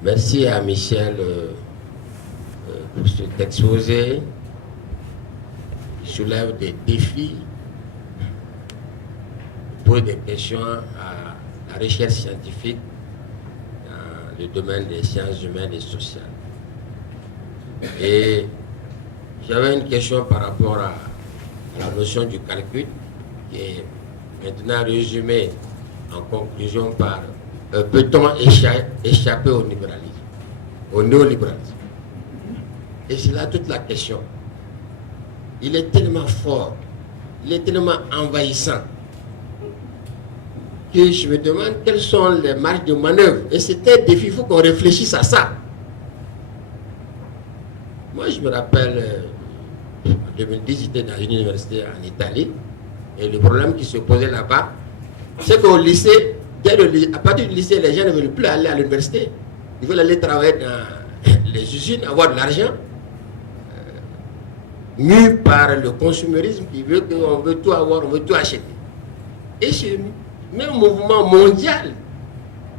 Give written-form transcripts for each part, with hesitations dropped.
Merci à Michel pour cet exposé qui soulève des défis, pose des questions à la recherche scientifique dans le domaine des sciences humaines et sociales. Et j'avais une question par rapport à la notion du calcul qui est maintenant résumée en conclusion par peut-on échapper au libéralisme, au néolibéralisme? Et c'est là toute la question. Il est tellement fort, il est tellement envahissant que je me demande quelles sont les marges de manœuvre. Et c'était un défi, il faut qu'on réfléchisse à ça. Moi, je me rappelle, en 2010, j'étais dans une université en Italie, et le problème qui se posait là-bas, c'est qu'au lycée, à partir du lycée, les gens ne veulent plus aller à l'université. Ils veulent aller travailler dans les usines, avoir de l'argent, mu par le consumérisme qui veut qu'on veut tout avoir, on veut tout acheter. Et c'est même mouvement mondial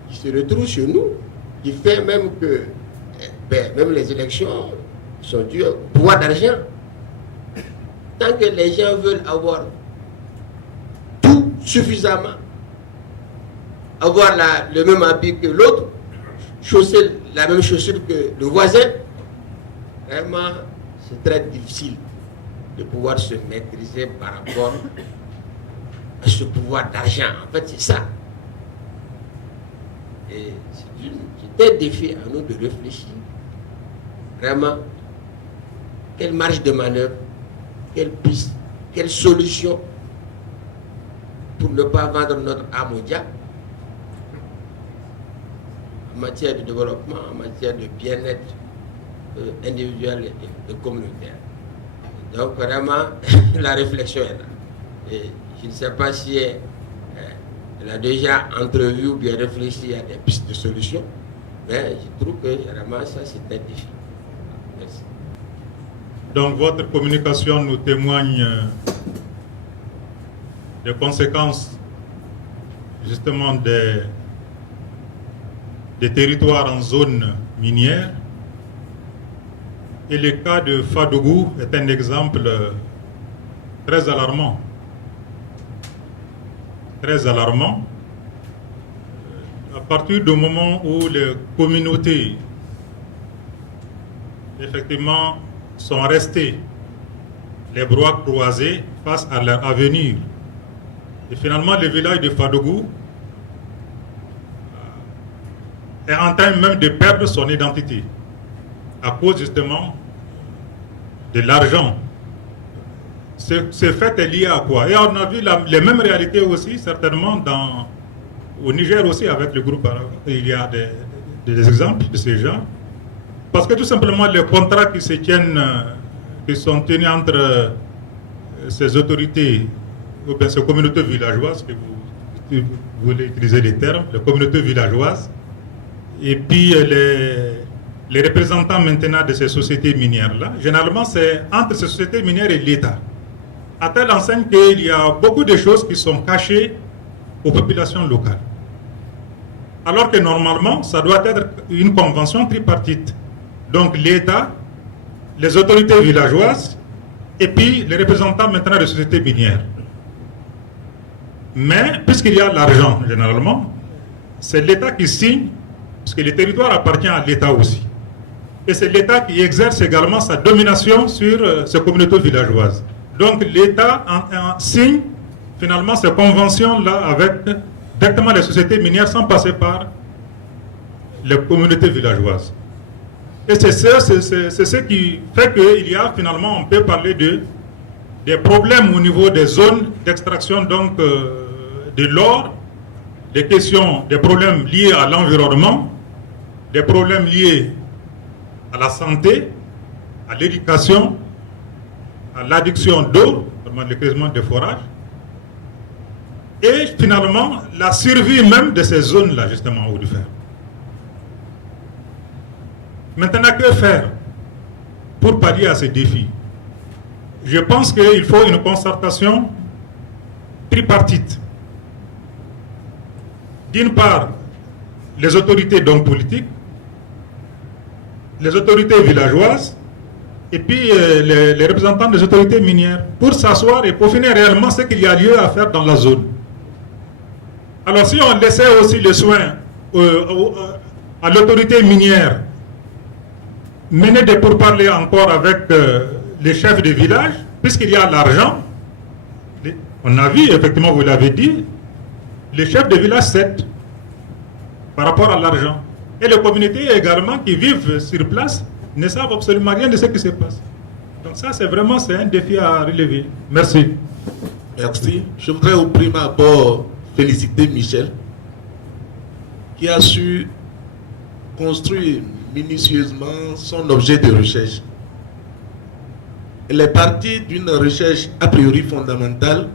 qui se retrouve chez nous, qui fait même que même les élections sont dues au pouvoir d'argent. Tant que les gens veulent avoir tout suffisamment, avoir le même habit que l'autre, chausser la même chaussure que le voisin, vraiment, c'est très difficile de pouvoir se maîtriser par rapport à ce pouvoir d'argent. En fait, c'est ça. Et c'est un défi à nous de réfléchir. Vraiment, quelle marge de manœuvre, quelle piste, quelle solution pour ne pas vendre notre âme au diable en matière de développement, en matière de bien-être individuel et communautaire. Donc vraiment, la réflexion est là. Et je ne sais pas si elle a déjà entrevu ou bien réfléchi à des pistes de solutions, mais je trouve que vraiment ça c'est un défi. Merci. Donc votre communication nous témoigne des conséquences justement des territoires en zone minière. Et le cas de Fadougou est un exemple très alarmant. Très alarmant. À partir du moment où les communautés, effectivement, sont restées les bras croisés face à leur avenir. Et finalement, le village de Fadougou est en train même de perdre son identité à cause justement de l'argent. Ce fait est lié à quoi? Et on a vu les mêmes réalités aussi, certainement, au Niger aussi, avec le groupe arabe. Il y a des exemples de ces gens. Parce que tout simplement, les contrats qui sont tenus entre ces autorités, ou bien ces communautés villageoises, que vous voulez utiliser les termes, les communautés villageoises, et puis les représentants maintenant de ces sociétés minières-là, généralement c'est entre ces sociétés minières et l'État. À telle enseigne qu'il y a beaucoup de choses qui sont cachées aux populations locales. Alors que normalement, ça doit être une convention tripartite. Donc l'État, les autorités villageoises, et puis les représentants maintenant des sociétés minières. Mais, puisqu'il y a l'argent, généralement, c'est l'État qui signe, parce que le territoire appartient à l'État aussi. Et c'est l'État qui exerce également sa domination sur ces communautés villageoises. Donc l'État signe finalement ces conventions-là avec directement les sociétés minières sans passer par les communautés villageoises. Et c'est ce qui fait qu'il y a finalement, on peut parler des problèmes au niveau des zones d'extraction donc de l'or, des problèmes liés à l'environnement, des problèmes liés à la santé, à l'éducation, à l'adduction d'eau, notamment le creusement des forages, et finalement la survie même de ces zones-là, justement, au fer. Maintenant, que faire pour pallier à ces défis? Je pense qu'il faut une concertation tripartite. D'une part, les autorités donc politiques, les autorités villageoises et puis les représentants des autorités minières pour s'asseoir et peaufiner réellement ce qu'il y a lieu à faire dans la zone. Alors si on laissait aussi le soin à l'autorité minière mener des pourparlers encore avec les chefs de village, puisqu'il y a l'argent, on a vu, effectivement, vous l'avez dit, les chefs de village cèdent par rapport à l'argent. Et les communautés également qui vivent sur place ne savent absolument rien de ce qui se passe. Donc ça, c'est un défi à relever. Merci. Merci. Je voudrais au prime abord féliciter Michel, qui a su construire minutieusement son objet de recherche. Elle est partie d'une recherche a priori fondamentale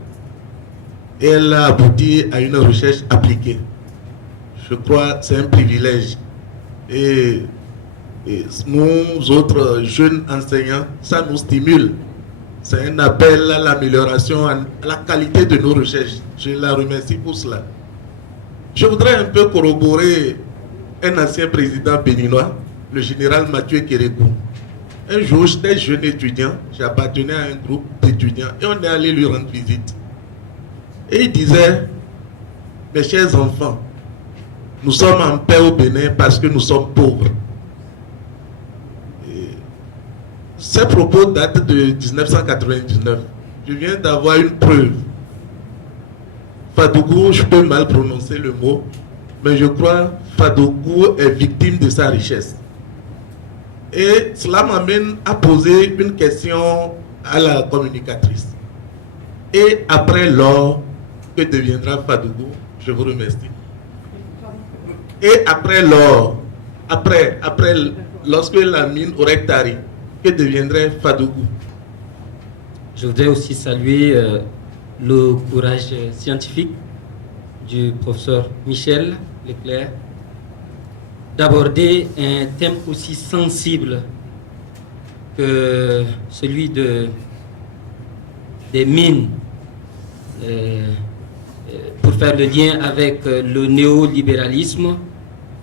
et elle a abouti à une recherche appliquée. Je crois que c'est un privilège. Et nous autres jeunes enseignants, ça nous stimule. C'est un appel à l'amélioration, à la qualité de nos recherches. Je la remercie pour cela. Je voudrais un peu corroborer un ancien président béninois, le général Mathieu Kérékou. Un jour, j'étais jeune étudiant, j'appartenais à un groupe d'étudiants et on est allé lui rendre visite. Et il disait, mes chers enfants, nous sommes en paix au Bénin parce que nous sommes pauvres. Ces propos datent de 1999. Je viens d'avoir une preuve. Fadougou, je peux mal prononcer le mot, mais je crois que Fadougou est victime de sa richesse. Et cela m'amène à poser une question à la communicatrice. Et après l'or, que deviendra Fadougou? Je vous remercie. Et après l'or, lorsque la mine aurait tari, que deviendrait Fadougou? Je voudrais aussi saluer le courage scientifique du professeur Michel Leclerc d'aborder un thème aussi sensible que celui des mines pour faire le lien avec le néolibéralisme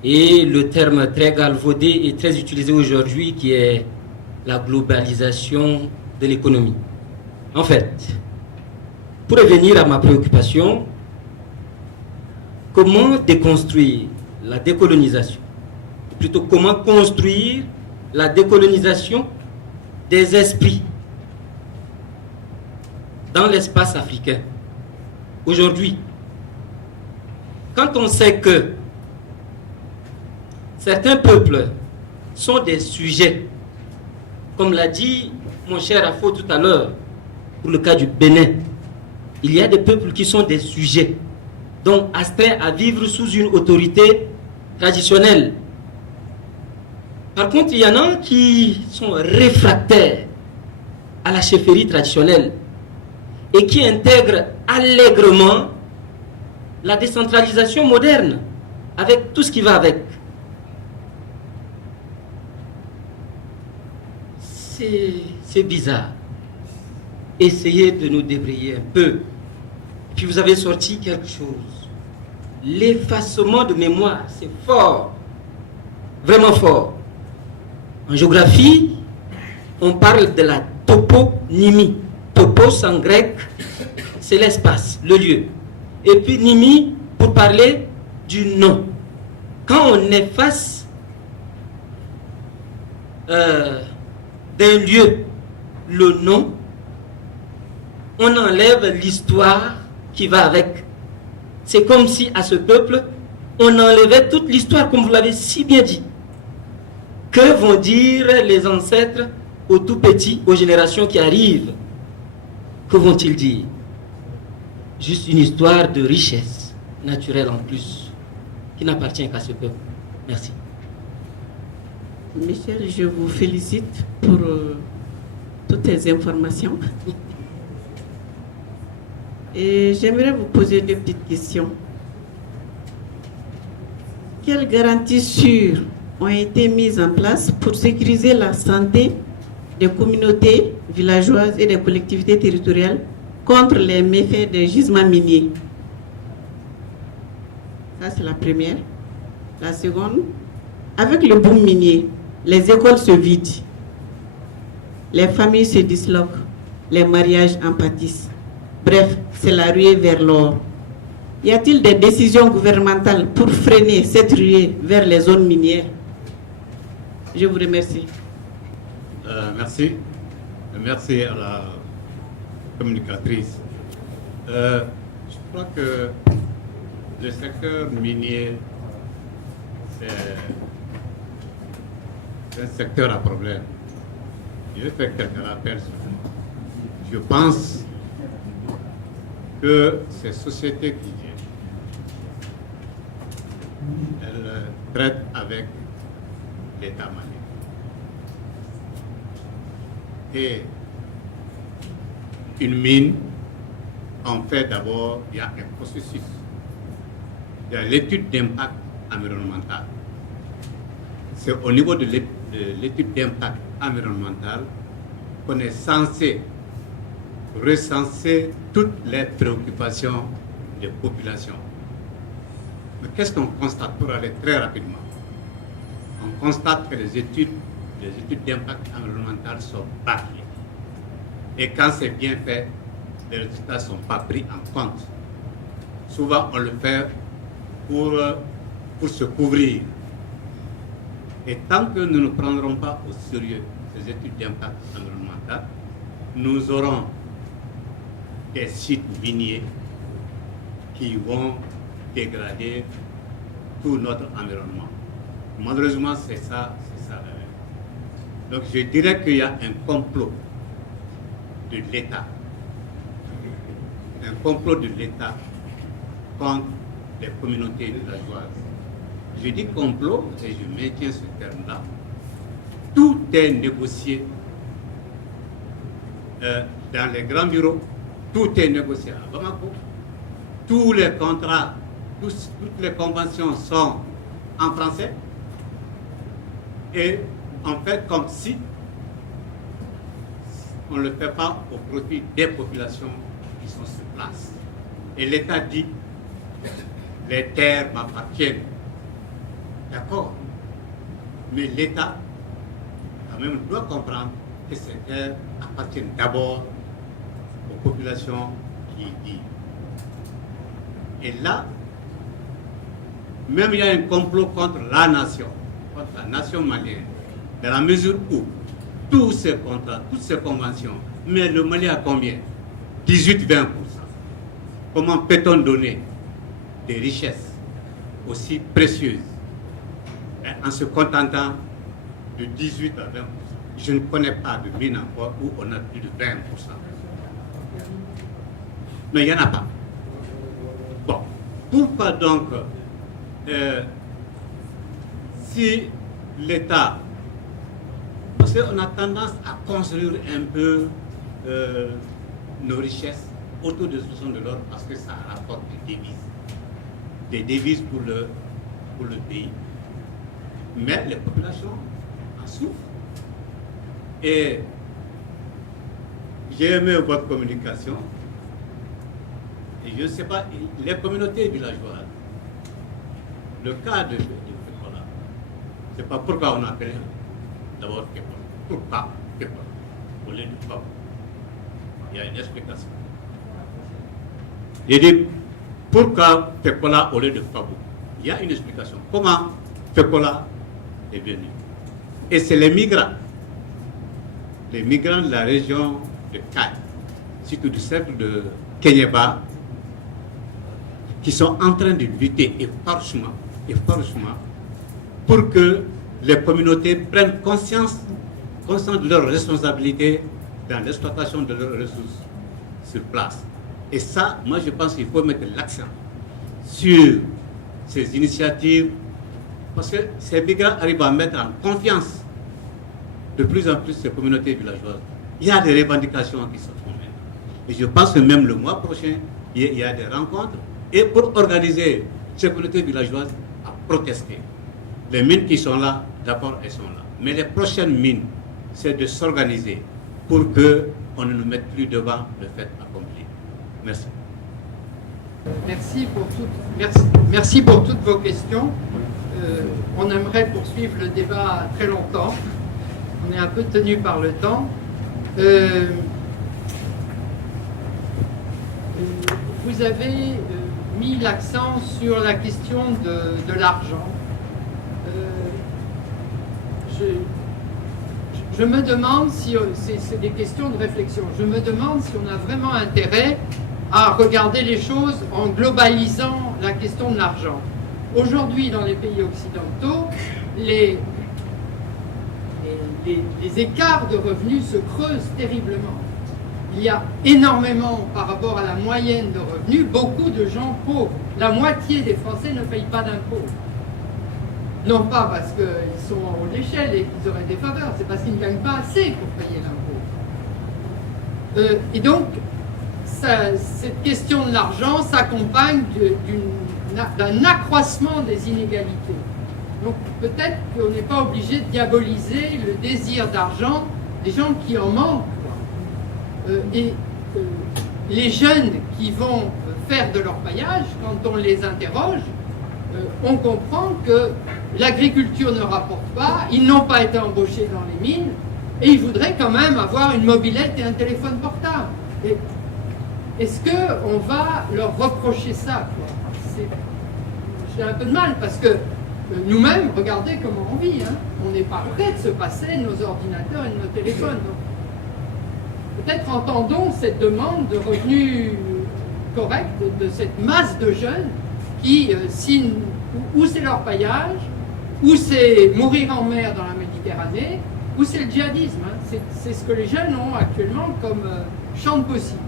et le terme très galvaudé et très utilisé aujourd'hui qui est la globalisation de l'économie. En fait, pour revenir à ma préoccupation, comment déconstruire la décolonisation? Plutôt, comment construire la décolonisation des esprits dans l'espace africain? Aujourd'hui, quand on sait que certains peuples sont des sujets, comme l'a dit mon cher Afo tout à l'heure, pour le cas du Bénin, il y a des peuples qui sont des sujets, donc astreints à vivre sous une autorité traditionnelle. Par contre, il y en a qui sont réfractaires à la chefferie traditionnelle et qui intègrent allègrement la décentralisation moderne avec tout ce qui va avec. C'est bizarre. Essayez de nous débrayer un peu. Et puis vous avez sorti quelque chose. L'effacement de mémoire, c'est fort. Vraiment fort. En géographie, on parle de la toponymie. Topos en grec, c'est l'espace, le lieu. Et puis nimi, pour parler du nom. Quand on efface d'un lieu le nom, on enlève l'histoire qui va avec. C'est comme si à ce peuple, on enlevait toute l'histoire, comme vous l'avez si bien dit. Que vont dire les ancêtres aux tout petits, aux générations qui arrivent? Que vont-ils dire? Juste une histoire de richesse naturelle en plus, qui n'appartient qu'à ce peuple. Merci. Michel, je vous félicite pour toutes tes informations. Et j'aimerais vous poser deux petites questions. Quelles garanties sûres ont été mises en place pour sécuriser la santé des communautés villageoises et des collectivités territoriales contre les méfaits des gisements miniers? Ça, c'est la première. La seconde, avec le boom minier, les écoles se vident, les familles se disloquent, les mariages en pâtissent. Bref, c'est la ruée vers l'or. Y a-t-il des décisions gouvernementales pour freiner cette ruée vers les zones minières? Je vous remercie. Merci. Merci à la communicatrice. Je crois que le secteur minier, c'est un secteur à problème. Je vais faire quelques rappels. Je pense que ces sociétés qui viennent, elles traitent avec l'État malien. Et une mine, en fait, d'abord, il y a un processus. Il y a l'étude d'impact environnemental. C'est au niveau de l'étude d'impact environnemental qu'on est censé recenser toutes les préoccupations des populations. Mais qu'est-ce qu'on constate pour aller très rapidement? On constate que les études d'impact environnemental sont bâclées. Et quand c'est bien fait, les résultats ne sont pas pris en compte. Souvent, on le fait pour se couvrir. Et tant que nous ne prendrons pas au sérieux ces études d'impact environnemental, nous aurons des sites miniers qui vont dégrader tout notre environnement. Malheureusement, c'est ça. Donc je dirais qu'il y a un complot de l'État. Un complot de l'État contre les communautés villageoises. Je dis complot et je maintiens ce terme-là. Tout est négocié dans les grands bureaux. Tout est négocié à Bamako. Tous les contrats, toutes les conventions sont en français. Et en fait, comme si on ne le fait pas au profit des populations qui sont sur place. Et l'État dit, les terres m'appartiennent. D'accord. Mais l'État, quand même, doit comprendre que ces terres appartiennent d'abord aux populations qui y vivent. Et là, même il y a un complot contre la nation malienne, dans la mesure où tous ces contrats, toutes ces conventions, mais le Mali a combien? 18-20%. Comment peut-on donner des richesses aussi précieuses en se contentant de 18 à 20%? Je ne connais pas de mine encore où on a plus de 20%. Mais il n'y en a pas. Bon, pourquoi donc, si l'État, parce qu'on a tendance à construire un peu nos richesses autour de l'exploitation de l'or parce que ça rapporte des devises pour le pays. Mais les populations en souffrent. Et j'ai aimé votre communication. Et je ne sais pas, les communautés villageoises, le cas de Kepola, c'est pas pourquoi on appelle d'abord Kepola. Pourquoi Kepola au lieu du Fabou? Il y a une explication. J'ai dit pourquoi Kepola au lieu de Fabou? Il y a une explication. Comment Kepola est venu? Et c'est les migrants de la région de Kai, surtout du cercle de Kenyeba, qui sont en train de lutter effarouchement pour que les communautés prennent conscience de leurs responsabilités dans l'exploitation de leurs ressources sur place. Et ça, moi je pense qu'il faut mettre l'accent sur ces initiatives parce que ces migrants arrivent à mettre en confiance de plus en plus ces communautés villageoises. Il y a des revendications qui se font maintenant. Et je pense que même le mois prochain, il y a des rencontres. Et pour organiser ces communautés villageoises à protester. Les mines qui sont là, d'abord, elles sont là. Mais les prochaines mines, c'est de s'organiser pour qu'on ne nous mette plus devant le fait accompli. Merci. Merci pour toutes vos questions. On aimerait poursuivre le débat très longtemps. On est un peu tenu par le temps. Vous avez mis l'accent sur la question de l'argent. Je me demande si, c'est des questions de réflexion, je me demande si on a vraiment intérêt à regarder les choses en globalisant la question de l'argent. Aujourd'hui, dans les pays occidentaux, les écarts de revenus se creusent terriblement. Il y a énormément, par rapport à la moyenne de revenus, beaucoup de gens pauvres. La moitié des Français ne payent pas d'impôts. Non pas parce qu'ils sont en haut de l'échelle et qu'ils auraient des faveurs, c'est parce qu'ils ne gagnent pas assez pour payer l'impôt. Et donc, cette question de l'argent s'accompagne d'un accroissement des inégalités. Donc peut-être qu'on n'est pas obligé de diaboliser le désir d'argent des gens qui en manquent. Les jeunes qui vont faire de l'orpaillage, quand on les interroge, on comprend que l'agriculture ne rapporte pas, ils n'ont pas été embauchés dans les mines, et ils voudraient quand même avoir une mobilette et un téléphone portable. Est-ce qu'on va leur reprocher ça, quoi? J'ai un peu de mal, parce que nous-mêmes, regardez comment on vit. Hein. On n'est pas prêt de se passer de nos ordinateurs et de nos téléphones. Peut-être entendons cette demande de revenus corrects de cette masse de jeunes qui, ou c'est l'orpaillage, ou c'est mourir en mer dans la Méditerranée, ou c'est le djihadisme. Hein. C'est ce que les jeunes ont actuellement comme champ de possible.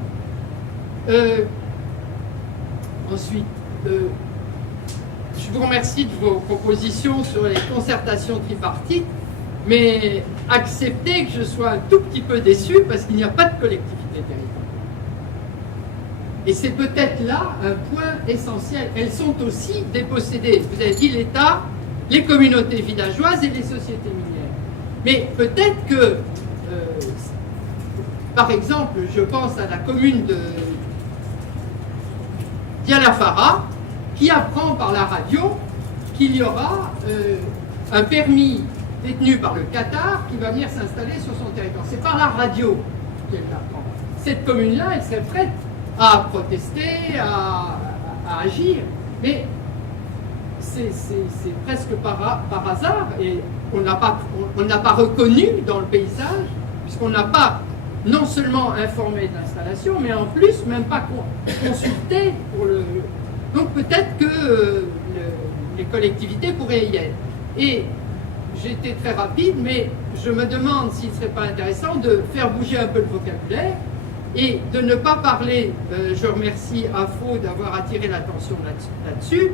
Ensuite, je vous remercie de vos propositions sur les concertations tripartites, mais acceptez que je sois un tout petit peu déçu parce qu'il n'y a pas de collectivité territoriale. Et c'est peut-être là un point essentiel. Elles sont aussi dépossédées. Vous avez dit l'État, les communautés villageoises et les sociétés minières. Mais peut-être que, par exemple, je pense à la commune de Dialafara, qui apprend par la radio qu'il y aura un permis détenu par le Qatar qui va venir s'installer sur son territoire. C'est par la radio qu'elle l'apprend. Cette commune-là, elle serait prête à protester, à agir, mais c'est presque par hasard, et on ne l'a pas reconnu dans le paysage, puisqu'on n'a pas non seulement informé de l'installation, mais en plus même pas consulté pour le... Donc peut-être que les collectivités pourraient y être. Et j'ai été très rapide, mais je me demande s'il ne serait pas intéressant de faire bouger un peu le vocabulaire et de ne pas parler, je remercie AFO d'avoir attiré l'attention là-dessus,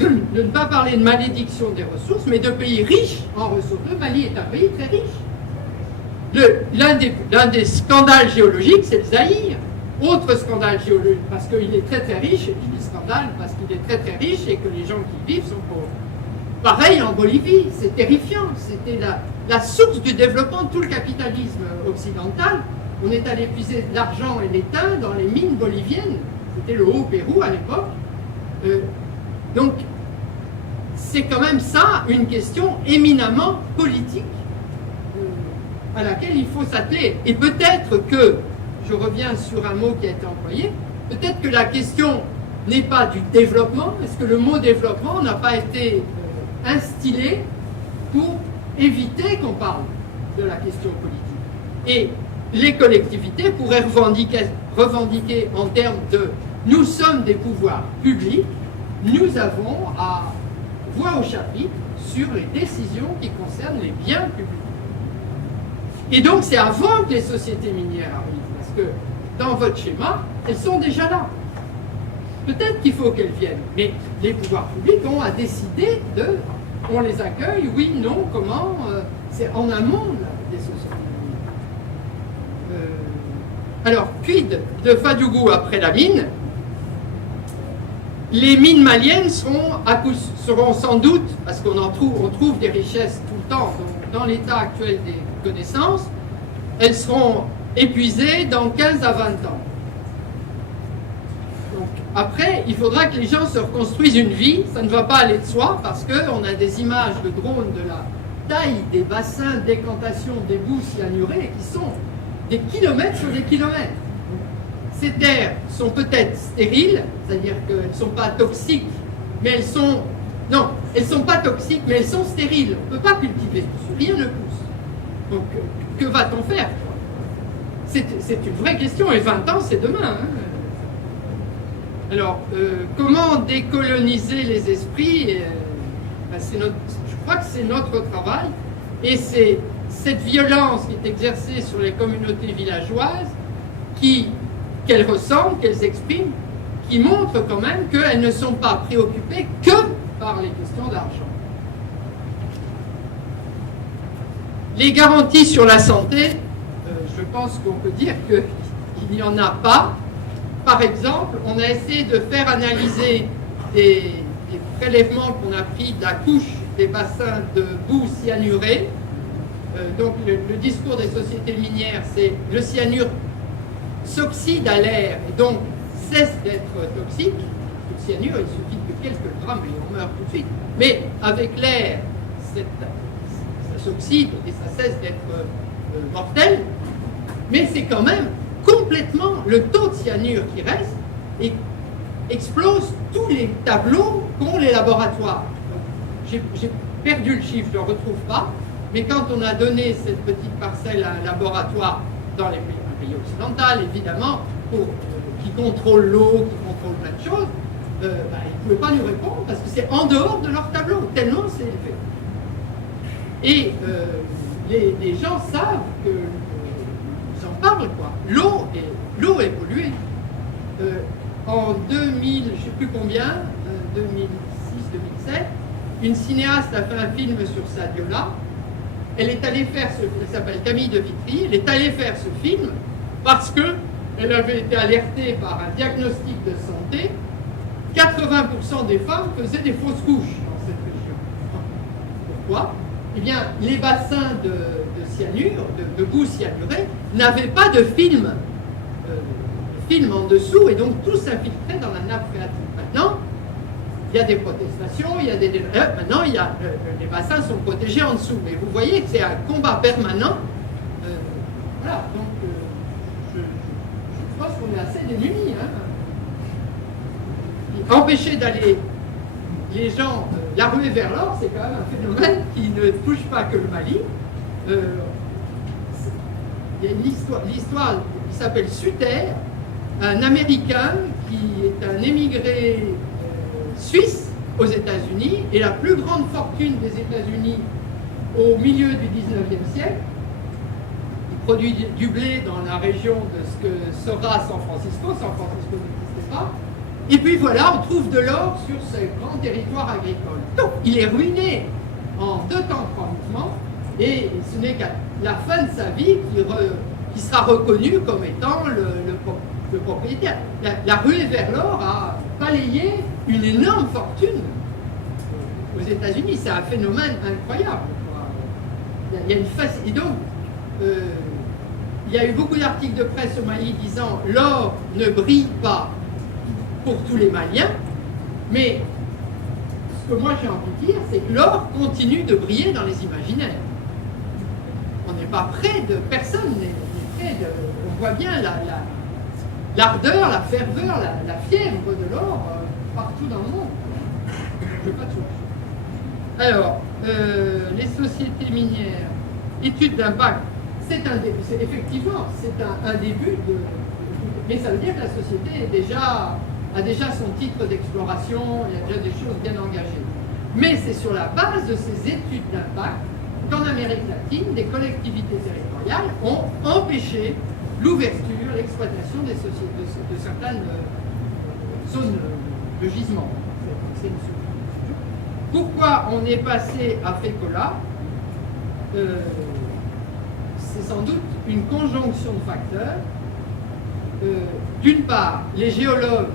de ne pas parler de malédiction des ressources, mais de pays riches en ressources. Le Mali est un pays très riche. L'un des scandales géologiques, c'est le Zaïre. Autre scandale géologique, parce qu'il est très très riche, et je dis scandale parce qu'il est très très riche et que les gens qui y vivent sont pauvres. Pareil en Bolivie, c'est terrifiant, c'était la source du développement de tout le capitalisme occidental. On est allé puiser de l'argent et l'étain dans les mines boliviennes, c'était le Haut-Pérou à l'époque. Donc, c'est quand même ça une question éminemment politique à laquelle il faut s'atteler. Et peut-être que, je reviens sur un mot qui a été employé, peut-être que la question n'est pas du développement, est-ce que le mot développement n'a pas été instillé pour éviter qu'on parle de la question politique. Et les collectivités pourraient revendiquer en termes de « nous sommes des pouvoirs publics, nous avons à voix au chapitre sur les décisions qui concernent les biens publics ». Et donc c'est avant que les sociétés minières arrivent, parce que dans votre schéma, elles sont déjà là. Peut-être qu'il faut qu'elles viennent, mais les pouvoirs publics ont à décider de... On les accueille, oui, non, comment, c'est en amont des sociétés minières. Alors, quid de Fadougou après la mine? Les mines maliennes seront sans doute, parce on trouve des richesses tout le temps, donc dans l'état actuel des connaissances, elles seront épuisées dans 15 à 20 ans. Donc, Après, il faudra que les gens se reconstruisent une vie. Ça ne va pas aller de soi parce qu'on a des images de drones de la taille des bassins de décantation des boues cyanurées qui sont des kilomètres sur des kilomètres. Ces terres sont peut-être stériles, c'est-à-dire qu'elles ne sont pas toxiques, mais elles sont... Non, elles ne sont pas toxiques, mais elles sont stériles. On ne peut pas cultiver dessus, rien ne pousse. Donc, que va-t-on faire? C'est une vraie question, et 20 ans, c'est demain. Hein. Alors, comment décoloniser les esprits? Ben, je crois que c'est notre travail, et c'est cette violence qui est exercée sur les communautés villageoises qu'elles ressentent, qu'elles expriment, qui montre quand même qu'elles ne sont pas préoccupées que par les questions d'argent. Les garanties sur la santé, je pense qu'on peut dire qu'il n'y en a pas. Par exemple, on a essayé de faire analyser des prélèvements qu'on a pris de la couche des bassins de boue cyanurée. Donc le discours des sociétés minières, c'est le cyanure s'oxyde à l'air et donc cesse d'être toxique. Le cyanure, il suffit de quelques grammes et on meurt tout de suite. Mais avec l'air, ça s'oxyde et ça cesse d'être mortel. Mais c'est quand même complètement le taux de cyanure qui reste et explose tous les tableaux qu'ont les laboratoires. J'ai perdu le chiffre, je ne le retrouve pas. Mais quand on a donné cette petite parcelle à un laboratoire dans les pays occidentaux, évidemment, qui contrôle l'eau, qui contrôle plein de choses, ils ne pouvaient pas nous répondre parce que c'est en dehors de leur tableau, tellement c'est élevé. Et les gens savent que, ils en parlent, quoi. L'eau est polluée. En 2000, je ne sais plus combien, 2006-2007, une cinéaste a fait un film sur Sadiola. Elle est allée faire elle s'appelle Camille de Vitry, elle est allée faire ce film parce qu'elle avait été alertée par un diagnostic de santé. 80% des femmes faisaient des fausses couches dans cette région. Pourquoi? Eh bien, les bassins de cyanure, de boue cyanurée, n'avaient pas de film en dessous et donc tout s'infiltrait dans la nappe phréatique. Maintenant, il y a des protestations, maintenant les bassins sont protégés en dessous. Mais vous voyez que c'est un combat permanent. Voilà, donc je pense qu'on est assez démunis. Hein. Empêcher d'aller les gens, la ruée vers l'or, c'est quand même un phénomène qui ne touche pas que le Mali. Il y a une l'histoire qui s'appelle Suter, un Américain qui est un émigré suisse aux États-Unis, et la plus grande fortune des États-Unis au milieu du 19e siècle. Il produit du blé dans la région de ce que sera San Francisco. San Francisco n'existait pas. Et puis voilà, on trouve de l'or sur ce grand territoire agricole. Donc, il est ruiné en 2 temps 3 mouvements, et ce n'est qu'à la fin de sa vie qu'il sera reconnu comme étant le propriétaire. La ruée vers l'or a balayé une énorme fortune aux États-Unis. C'est un phénomène incroyable. Il y a une et donc, il y a eu beaucoup d'articles de presse au Mali disant l'or ne brille pas pour tous les Maliens, mais ce que moi j'ai envie de dire, c'est que l'or continue de briller dans les imaginaires. On n'est pas près de personne, n'est près de. On voit bien l'ardeur, la ferveur, la fièvre de l'or partout dans le monde. Je veux pas tout. Alors, les sociétés minières, études d'impact, effectivement, c'est un début de. Mais ça veut dire que la société a déjà son titre d'exploration, il y a déjà des choses bien engagées. Mais c'est sur la base de ces études d'impact qu'en Amérique latine, des collectivités territoriales ont empêché l'ouverture, l'exploitation des sociétés, de certaines zones de gisement. C'est une solution. Pourquoi on est passé à FECOLA? C'est sans doute une conjonction de facteurs. D'une part, les géologues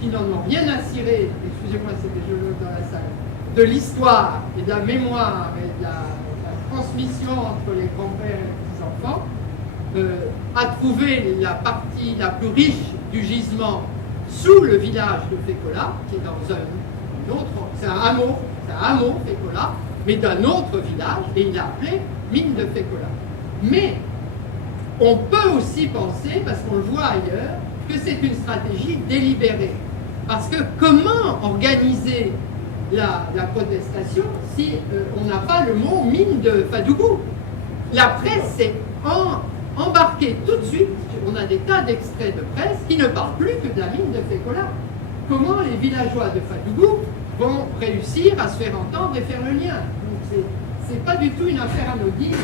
qui n'en ont rien à cirer, excusez-moi, c'est des géologues dans la salle, de l'histoire et de la mémoire et de la transmission entre les grands-pères et les petits-enfants, a trouvé la partie la plus riche du gisement sous le village de Fécola, qui est dans un autre, c'est un hameau Fécola, mais d'un autre village, et il a appelé mine de Fécola. Mais on peut aussi penser, parce qu'on le voit ailleurs, que c'est une stratégie délibérée. Parce que comment organiser la protestation si on n'a pas le mot mine de Fadougou? La presse s'est embarquée tout de suite. On a des tas d'extraits de presse qui ne parlent plus que de la mine de Fécola. Comment les villageois de Fadougou vont réussir à se faire entendre et faire le lien? Donc c'est pas du tout une affaire anodine.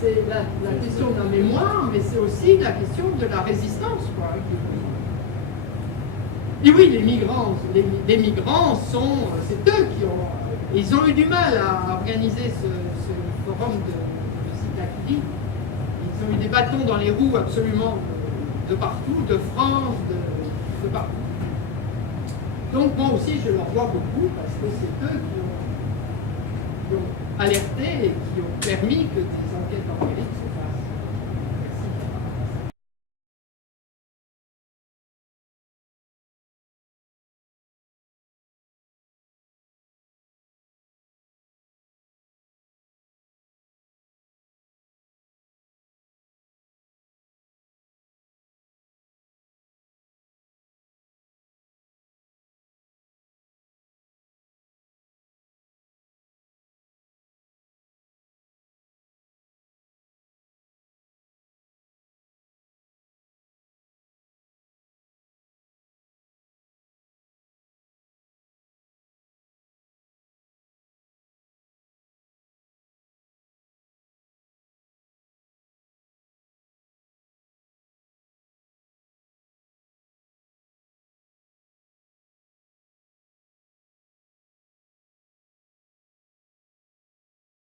C'est la question de la mémoire, mais c'est aussi la question de la résistance, quoi. Et oui, les migrants sont, c'est eux qui ont, ils ont eu du mal à organiser ce forum de Citakili. Ils ont eu des bâtons dans les roues absolument de partout, de France, de partout. Donc moi aussi, je leur vois beaucoup parce que c'est eux qui ont alerté et qui ont permis que des enquêtes en